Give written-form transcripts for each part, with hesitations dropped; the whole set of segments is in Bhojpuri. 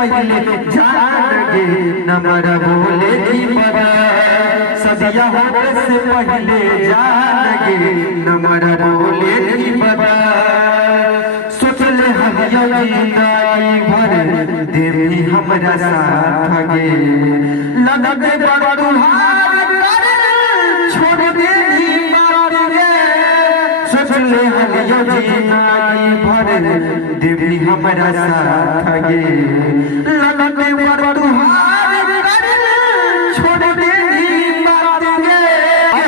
पहले जागे नमर बोले की परा सदिया होने से पहले जागे नमर बोले की परा सोच ले हरिया जिंदगी भर देवी हमरा साथ गे लगते बड़ तुहार छोड़ दे बात गे सोच ले हरिया जिंदगी भर देवी हमरा साथ गे लगते बड़ तुहार छोड़ दे बात गे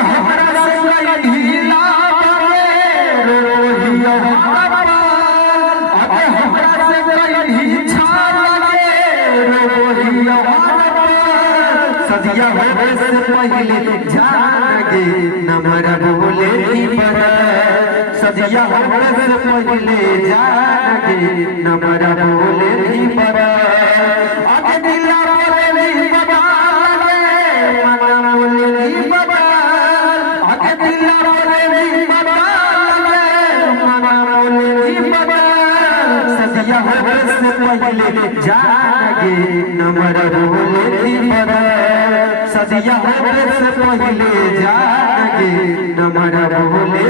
हमरा से ढीला रोहिया हमरा से ढीछा रोहिया सदिया होने से पहले जागे नमर बोले की परा सदिया होने से पहले जागे नमर बोले की परा आगे दिला बोले की बाबा मना बोले की बाबा आगे दिला बोले की बाबा मना बोले की बाबा सदिया होने से पहले जागे नमर बोले की परा सदिया होने से पहले जागे नमर बोले